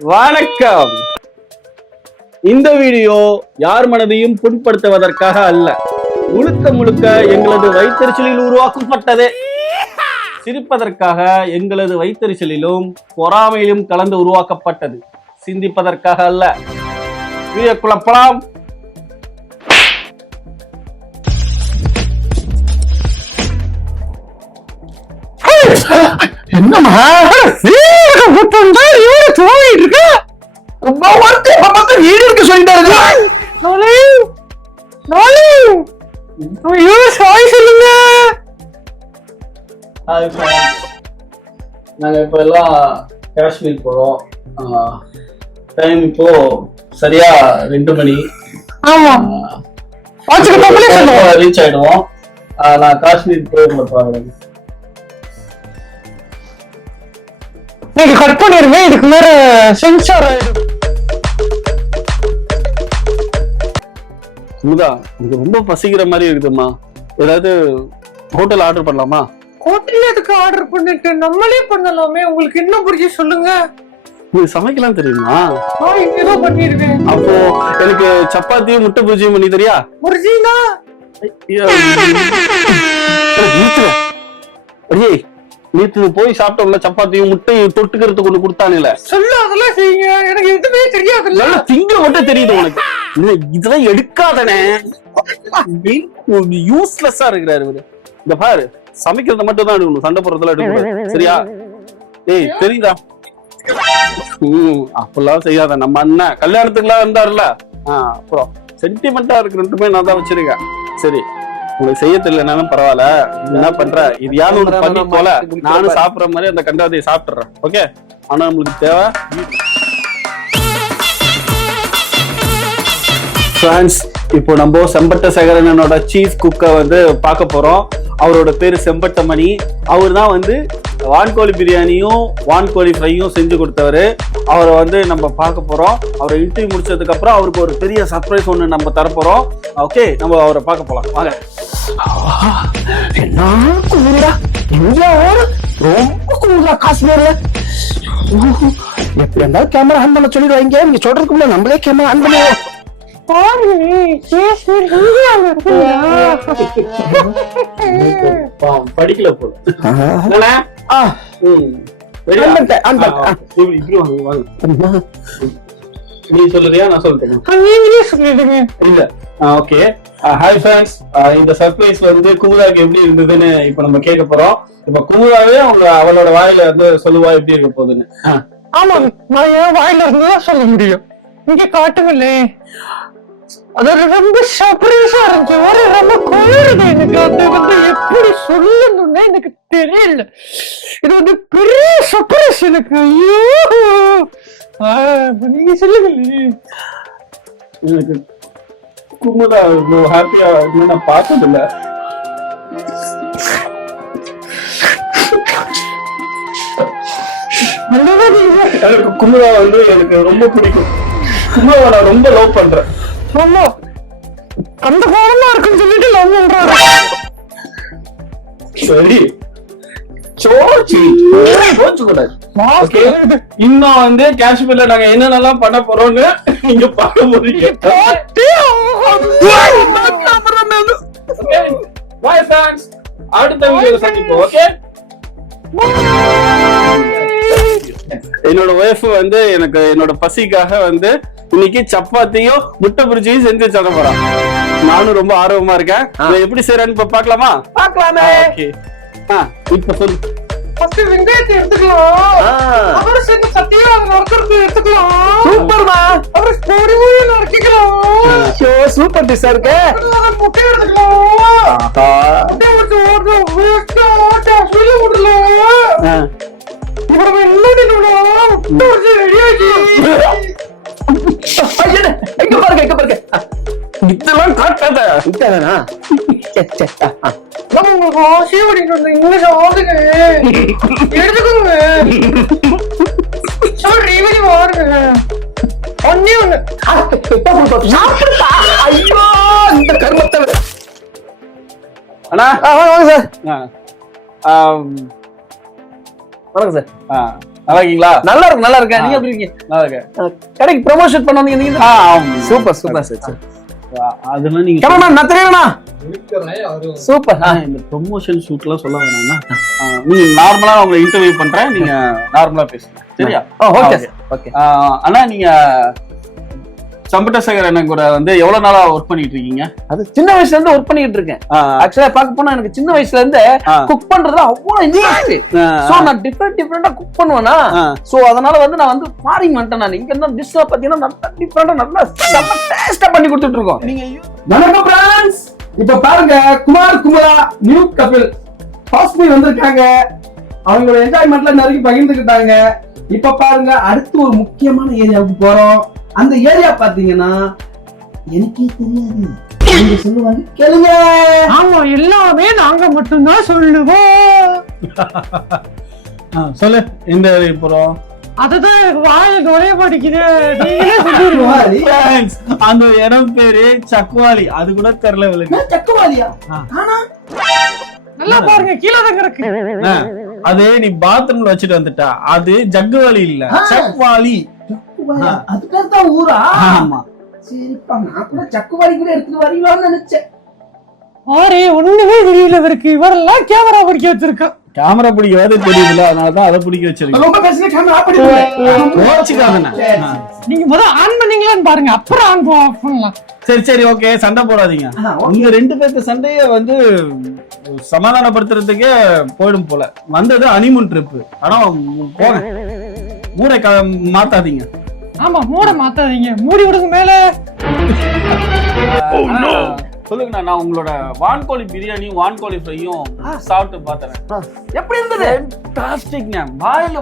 வணக்கம். இந்த வீடியோ யார் மனதையும் புண்படுத்துவதற்காக அல்ல, முழுக்க முழுக்க எங்களது வயிற்றெரிச்சலில் உருவாக்கப்பட்டது. சிரிப்பதற்காக எங்களது வயிற்றெரிச்சலிலும் பொறாமையிலும் கலந்து உருவாக்கப்பட்டது, சிந்திப்பதற்காக அல்ல. வீடியோக்குள்ள போலாம். என்னமா வீடு இருக்க சொல்லிட்டாரு. சொல்லுங்க. நாங்க இப்ப எல்லாம் காஷ்மீர் போறோம். டைம் இப்போ சரியா 2 மணி. ரீச் ஆயிடுவோம். நான் காஷ்மீர் போயிருந்தேன். நீங்க கட் பண்ணிருங்க, இதுக்கு மேல சென்சார் ஆயிடும். குமுதா, எனக்கு ரொம்ப பசிக்கிற மாதிரி இருக்குதுமா. ஏதாவது ஹோட்டல் ஆர்டர் பண்ணலாமா? ஹோட்டல்ல எதுக்கு ஆர்டர் பண்ணிட்டு நம்மளே பண்ணலாமே. உங்களுக்கு என்ன புரிஞ்சு சொல்லுங்க. உங்களுக்கு சமைக்கலாம் தெரியுமா? இங்கதான் பண்ணிருக்கேன். அப்போ எனக்கு சப்பாத்தியும் முட்டை பூஜியும் பண்ணி தெரியா? புரிஞ்சுனா நேற்று போய் சாப்பிட்டோம்ல, சப்பாத்தியும் முட்டையும் தொட்டுக்கிறதுக்கு ஒண்ணு கொடுத்தானுல. சொல்லு, அதெல்லாம் செய்யுங்க. எனக்கு எதுவுமே தெரியாதுல்ல. திங்க மட்டும் தெரியுது உனக்கு. இதெல்லாம் எடுக்காதனே, யூஸ்லெஸ்ஸா இருக்கிறாரு இவரு. இந்த பாரு, சமைக்கிறத மட்டும் தான் எடுக்கணும், சண்டை போடுறதுல எடுக்கணும். சரியா? ஏய் தெரியுதா? அப்பெல்லாம் செய்யாத. நம்ம அண்ணன் கல்யாணத்துக்குலாம் இருந்தாருல, அப்புறம் சென்டிமெண்டா இருக்கிற நான் தான் வச்சிருக்கேன். சரி, உங்களுக்கு செய்ய தெரியலனாலும் பரவாயில்ல. என்ன பண்ற, இது யாரும் ஒண்ணு பண்ணி போல, நானும் சாப்பிடுற மாதிரி அந்த கண்டாதையை சாப்பிட்டுறேன். ஓகே, ஆனா நம்மளுக்கு தேவை ஃப்ரான்ஸ். இப்போ நம்ம செம்பட்ட சேகரனோட சீஃப் குக்கை வந்து பார்க்க போறோம். அவரோட பேரு செம்பட்டமணி. அவர் தான் வந்து வான்கோழி பிரியாணியும் வான்கோழி ஃப்ரையும் செஞ்சு கொடுத்தவரு. அவரை வந்து நம்ம பார்க்க போறோம். அவரை இன்டர்வியூ முடிச்சதுக்கு அப்புறம் அவருக்கு ஒரு பெரிய சர்ப்ரைஸ் ஒன்று நம்ம தரப்போறோம். ஓகே, நம்ம அவரை பார்க்க போலாம் வாங்க. என்ன குளிரா, ரொம்ப குளிரா காஷ்மீர்ல. எப்படி இருந்தாலும் கேமரா ஆன் பண்ண சொல்லிடுவாங்க. நீங்க சொல்றதுக்கு முன்னாடி நம்மளே கேமரா ஆன் பண்ணுவோம். படிக்கல போல. நீ சொல்லுறியா நான் சொல்லிட்டேன்? இல்ல. Okay, hi friends. இந்த சர்ப்ரைஸ் வந்து குமுதாக்கு எப்படி இருந்ததுன்னு இப்ப நம்ம கேட்க போறோம். இப்ப குமுதாவே அவளோட வாயில வந்து சொல்லுவா எப்படி இருக்க போகுதுன்னு. ஆமா, நான் என் வாயில இருந்துதான் சொல்ல முடியும். இங்க காட்டுங்களே. அது ரொம்ப சர்ப்ரைஸா இருந்துச்சு. ஒரு ரொம்ப குளிருது எனக்கு. அது வந்து எப்படி சொல்லணும்னு எனக்கு தெரியல. இது வந்து பெரிய சர்ப்ரைஸ் எனக்கு. ஐயோ, நீங்க சொல்லுங்களே. எனக்கு குமுதா ஹாப்பியா நான் பார்த்ததில்ல. எனக்கு குமுதா வந்து எனக்கு ரொம்ப பிடிக்கும். குமுதாவை நான் ரொம்ப லவ் பண்றேன். அந்த கோலமா இருக்குன்னு சொல்லிட்டு லவ் பண்றாரு. சரி, இன்னும் வந்து காஷ்மீர்ல நாங்க என்னென்னலாம் பண்ண போறோம்னு நீங்க பார்க்க போறீங்க. அடுத்த வீடியோல சந்திப்போம். ஓகே, என்னோட ஒய்ஃப் வந்து எனக்கு என்னோட பசிக்காக வந்து இன்னைக்கு சப்பாத்தியும் முட்டை புரிச்சியும் செஞ்சு தர போறான். நானும் ரொம்ப ஆர்வமா இருக்கேன். எப்படி செய்யறான்னு இப்ப பாக்கலாமா? பாக்கலாமே. இப்ப சொல்லு. ஃபர்ஸ்ட் வெங்காயத்தை எடுத்துக்கலாம். அப்புறம் சேர்த்து சத்தியா நறுக்கிறது எடுத்துக்கலாம். சூப்பர்மா. அப்புறம் பொடியை நறுக்கிக்கலாம். சூப்பர் டிஷ் இருக்கு. முட்டை எடுத்துக்கலாம். முட்டை எடுத்து வேஸ்டா காஷ்மீர்ல விடலாம். அப்புறம் எல்லாத்தையும் முட்டை ரெடி ஆச்சு. இங்க பாருங்க. இதெல்லாம் காட்டாத. விட்டாதானா? உங்களுக்கு ஆசையா பண்ணிட்டு இங்கிலீஷ் ஆகுதுங்க. எடுத்துக்கோங்க. ரீவெளி வாருங்க. ஒன்னே ஒண்ணு சாப்பிட்டா. ஐயோ, இந்த கர்மத்தை. அண்ணா வாங்க சார். வணக்கம் சார். நல்லா இருக்கீங்களா? நல்லா இருக்கேன். நீங்க எப்படி இருக்கீங்க? நல்லா இருக்கேன். கடைக்கு ப்ரமோஷன் பண்ண வந்தீங்க நீங்க? Super sir. அதெல்லாம் நீங்க கேமராமேன் நான் தெரியலண்ணா. சூப்பர். இந்த ப்ரொமோஷன் ஷூட்லாம் சொல்ல வேணாம்னா நீங்க நார்மலா உங்களை இன்டர்வியூ பண்றேன், நீங்க நார்மலா பேசுங்க சரியா? Okay sir. ஓகே. அண்ணா நீங்க செம்பட்ட சேகர் அண்ணன் கூட வந்து எவ்வளவு நாளா ஒர்க் பண்ணிட்டு இருக்கீங்க? அது சின்ன வயசுல இருந்து ஒர்க் பண்ணிட்டு இருக்கேன். ஆக்சுவலா பார்க்க போனா எனக்கு சின்ன வயசுல இருந்து குக் பண்றதுல அவ்வளவு இன்ட்ரெஸ்ட். சோ நான் டிஃபரெண்டா குக் பண்ணுவேனா. சோ அதனால வந்து நான் வந்து ஃபாரின் வந்துட்டேன். நான் இங்க இருந்தா டிஷ்ல பாத்தீங்கன்னா நல்லா டிஃபரெண்டா நல்லா செம்ம டேஸ்டா பண்ணி கொடுத்துட்டு இருக்கோம். நீங்க வணக்கம் பிரான்ஸ். இப்ப பாருங்க குமாரா நியூ கபில் ஃபர்ஸ்ட் மீ வந்திருக்காங்க. அவங்களோட என்ஜாய்மெண்ட்ல நிறைய பகிர்ந்துக்கிட்டாங்க. இப்ப பாருங்க அடுத்து ஒரு முக்கியமான ஏரியாவுக்கு போறோம். அந்த ஏரியா பாத்தீங்கன்னா எனக்கே தெரியாது, நீங்க சொல்லுவாங்க கேளுங்க. ஆமா, எல்லாமே நாங்க மட்டும்தான் சொல்லுவோம். சொல்லு எந்த ஏரியா போறோம்? அதுதான் எனக்கு வாயில நுழைய மாட்டேங்குது. நீங்களே சொல்லிடுவோம். அந்த இடம் பேரு சக்குவாலி. அது கூட தெரியல உங்களுக்கு. சக்குவாலியா? நல்லா பாருங்க, கீழே தான் கிடக்கு. அது நீ பாத்ரூம்ல வச்சுட்டு வந்துட்டா. அது ஜக்குவாலி இல்ல, சக்குவாலி. அதுக்கடுத்தான் ஊரா? ஆமா. சரிப்பா, நான் கூட சக்குவாலி கூட எடுத்துட்டு வரீங்களான்னு நினைச்சேன். ஆரே ஒண்ணுமே தெரியல இவருக்கு. இவரெல்லாம் கேமரா பிடிக்க வச்சிருக்கா. கேமரா பிடிக்காது தெரியுதுல, அதனாலதான் அதை பிடிக்க வச்சிருக்கேன். ரொம்ப பேசுங்க, கேமரா ஆஃப் பண்ணிடுங்க. நீங்க முதல்ல ஆன் பண்ணீங்களான்னு பாருங்க, அப்புறம் ஆஃப் பண்ணலாம். சரி ஓகே, சண்டை போடாதீங்க. நீங்க ரெண்டு பேருக்கு சண்டைய வந்து சமாதானப்படுத்துறதுக்கே போயிடும் போல. வந்தது ஹனிமூன் ட்ரிப். ஆனா போங்க, மூளை மாத்தாதீங்க. ஆமா, மூட மாத்தாதீங்க, மூடி விடுங்க மேல. சொல்லுங்கண்ணா, நான் உங்களோட வான்கோழி பிரியாணியும் வான்கோழி ஃப்ரையும் சாப்பிட்டு பார்த்தேன். எப்படி இருந்தது? ஃபேண்டாஸ்டிக்ங்க. வாயில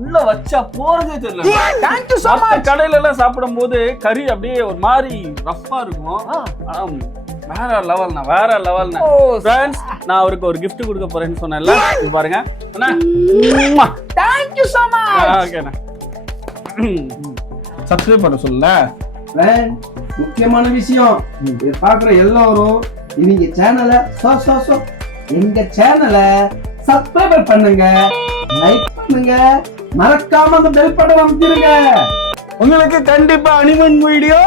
உள்ள வச்சா போறதே தெரியல. Thank you so much. கடையில எல்லாம் சாப்பிடும் போது கறி அப்படியே ஒரு மாதிரி ரஃப்பா இருக்கும். ஆனா வேற லெவல்னா, வேற லெவல்னா. ஃப்ரெண்ட்ஸ், நான் அவருக்கு ஒரு gift கொடுக்க போறேன்னு சொன்னேன்ல, இது பாருங்க அண்ணா. Thank you so much. ஓகேண்ணா. சப்ஸ்கிரைப் பண்ண சொல்லல. முக்கியமான விஷயம், இதை பாக்குற எல்லாரும் இவங்க சேனலை எங்க சேனலை சப்ஸ்கிரைப் பண்ணுங்க, லைக் பண்ணுங்க, மறக்காம அந்த பெல் பட்டன் அமுத்திடுங்க. உங்களுக்கு கண்டிப்பா அனிமன் வீடியோ,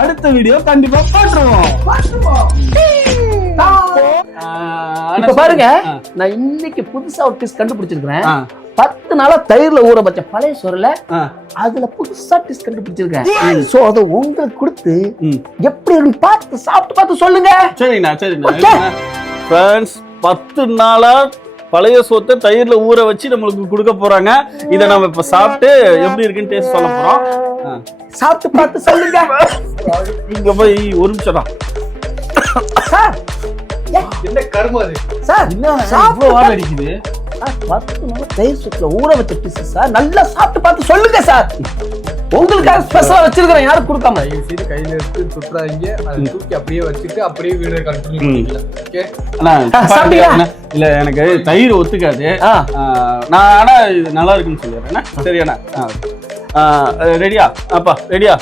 அடுத்த வீடியோ கண்டிப்பா போட்டுருவோம். இப்ப பாருங்க, நான் இன்னைக்கு புதுசா ஒரு டிஷ் கண்டுபிடிச்சிருக்கேன். 10 நாளா தயிர்ல ஊற வச்ச பழைய சோறுல அதுல புதுசா டிஷ் கண்டுபிடிச்சிருக்கேன். சோ அத உங்களுக்கு கொடுத்து எப்படி இருக்கு பார்த்து சாப்பிட்டு பார்த்து சொல்லுங்க. சரிண்ணா. ஃப்ரெண்ட்ஸ், 10 நாளா பழைய சோத்தை தயிர்ல ஊற வச்சு நம்மளுக்கு கொடுக்க போறாங்க. இதை நம்ம இப்ப சாப்பிட்டு எப்படி இருக்குன்னு டேஸ்ட் சொல்ல போறோம். சாப்பிட்டு பார்த்து சொல்லுங்க. இங்க போய் ஒரு நிமிஷம் தான். சார், என்ன கர்மம் அது? சார் இவ்வளவு வாடை அடிக்குது. 10 நாளா தயிர் சோத்துல ஊற வச்ச டிஷ் சார், நல்லா சாப்பிட்டு பார்த்து சொல்லுங்க சார். உங்களுக்காக ஸ்பெஷலா வச்சிருக்கிறேன், யாரும் கொடுக்காம. சரி, கையில எடுத்து சுற்றாங்க, அதை தூக்கி அப்படியே வச்சுட்டு அப்படியே வீடியோ கண்டினியூ பண்ணிக்கலாம். ஓகே சாப்பிட்டீங்களா? இல்ல, எனக்கு தயிர் ஒத்துக்காது. நான் ஆனா இது நல்லா இருக்குன்னு சொல்லிடுறேன். சரியாண்ணா? ரெடியா? அப்பா ரெடியா?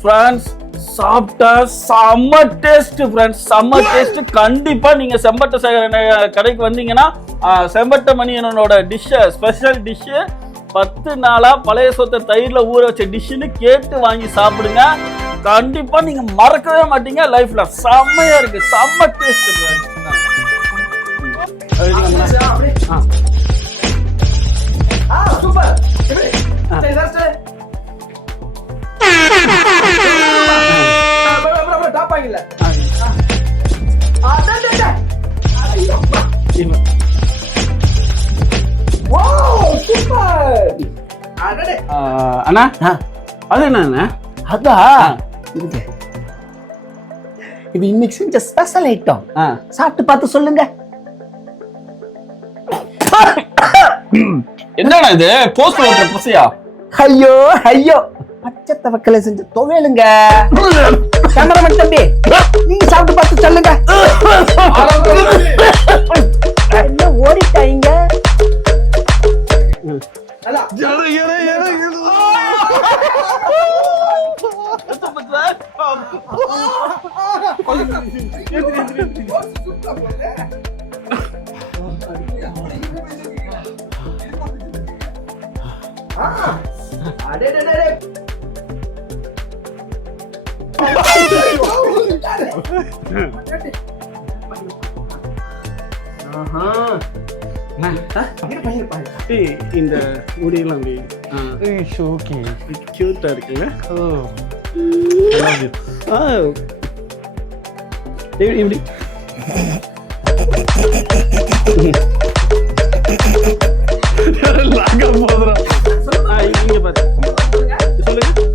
ஃப்ரெண்ட்ஸ், சாப்பிட்டா செம்ம டேஸ்ட். ஃப்ரெண்ட்ஸ், செம்ம டேஸ்ட். கண்டிப்பா நீங்க செம்பட்ட சேகர் கடைக்கு வந்தீங்கன்னா செம்பட்ட மணியனோட டிஷ், ஸ்பெஷல் டிஷ் 10 நாளா பழைய சொத்தை தயிர்ல ஊற வச்ச டிஷ்னு கேட்டு வாங்கி சாப்பிடுங்க. கண்டிப்பா நீங்க மறக்கவே மாட்டீங்க. லைஃப்ல செம்மையா இருக்கு, செம்ம டேஸ்ட். சூப்பர். டாப்பாங்கல. அண்ணா, அது என்ன? அதான் இது இன்னைக்கு செஞ்ச ஸ்பெஷல் ஐட்டம். சாப்பிட்டு பார்த்து சொல்லுங்க. என்னடா இது? போஸ்ட் ஓட்டுற பசையா? ஐயோ, பச்சை தவக்கலை செஞ்ச துவையலுங்க. கேமராமேன் தம்பி, நீங்க சாப்பிட்டு பார்த்து சொல்லுங்க. என்ன ஓடிட்டாங்க? இந்த முடியெல்லாம் ஓகே கியூட்டா இருக்குல்ல இப்படி இங்க பாரு சொல்லுங்க